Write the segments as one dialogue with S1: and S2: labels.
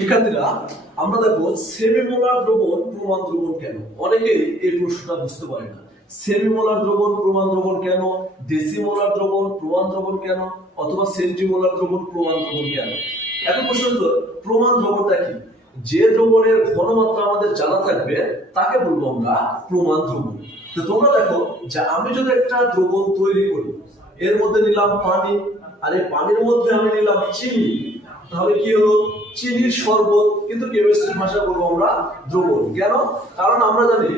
S1: শিক্ষার্থীরা, আমরা দেখো সেমিমোলার দ্রবণ প্রমাণ দ্রবণ কেন? অনেকে এই প্রশ্নটা বুঝতে পারে না। সেমিমোলার দ্রবণ প্রমাণ দ্রবণ কেন? ডেসিমোলার দ্রবণ প্রমাণ দ্রবণ কেন? অথবা সেন্টিমোলার দ্রবণ প্রমাণ দ্রবণ কেন? এখন প্রশ্ন প্রমাণ দ্রবণটা কি? যে দ্রবণের ঘনমাত্রা আমাদের জানা থাকবে, তাকে বলব আমরা প্রমাণ দ্রবণ। তো তোমরা দেখো যে আমি যদি একটা দ্রবণ তৈরি করি, এর মধ্যে নিলাম পানি, আর এই পানির মধ্যে আমি নিলাম চিনি তাহলে কি হলো? চিনির শরবত, কিন্তু কেমিস্ট্রি ভাষা বলব আমরা দ্রবণ। কেন? কারণ আমরা জানি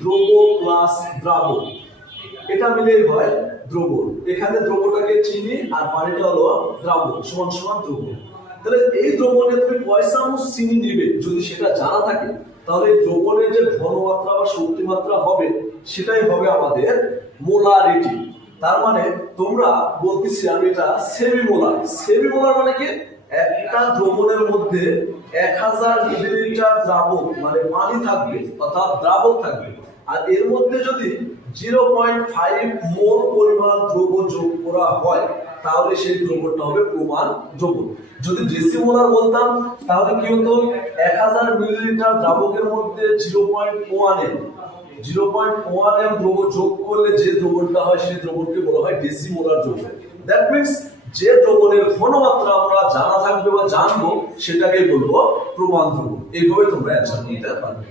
S1: দ্রব প্লাস দ্রাবক এটা মিলেই হয় দ্রবণ। এখানে দ্রবটাকে চিনি আর পানিটা হলো দ্রাবক সমান সমান দ্রবণ। তাহলে এই দ্রবণে তুমি কয় চামচ চিনি নিবে, যদি সেটা জানা থাকে, তাহলে এই দ্রবণের যে ঘনমাত্রা বা শক্তিমাত্রা হবে, সেটাই হবে আমাদের মোলারিটি। তার মানে তোমরা বলতেছি আমি এটা সেমি মোলার সেমি মোলার মানে কি? একটা দ্রবণের মধ্যে এক হাজার মিলিলিটার দ্রাবক মানে পানি থাকবে, অর্থাৎ দ্রাবক থাকবে। আর এর মধ্যে যদি জিরো পয়েন্ট ফাইভ মোল পরিমাণ দ্রব্য যোগ করা হয়, তাহলে সেই দ্রব্যটা হবে প্রমাণ দ্রব্য যদি ডেসিমোলার বলতাম, তাহলে কি হতো? এক হাজার মিলিলিটার দ্রাবকের মধ্যে zero point one M, zero point one M দ্রব্য যোগ করলে যে দ্রবণটা হয়, সেই দ্রবণকে বলা হয় ডেসিমোলার দ্রবণ। দ্যাট মিনস যে দ্রবণের ঘনমাত্রা আমরা জানা থাকবে বা জানব সেটাকে বলব প্রমাণ দ্রবণ। এইভাবে তোমরা অ্যান্সার নিতে পারবে।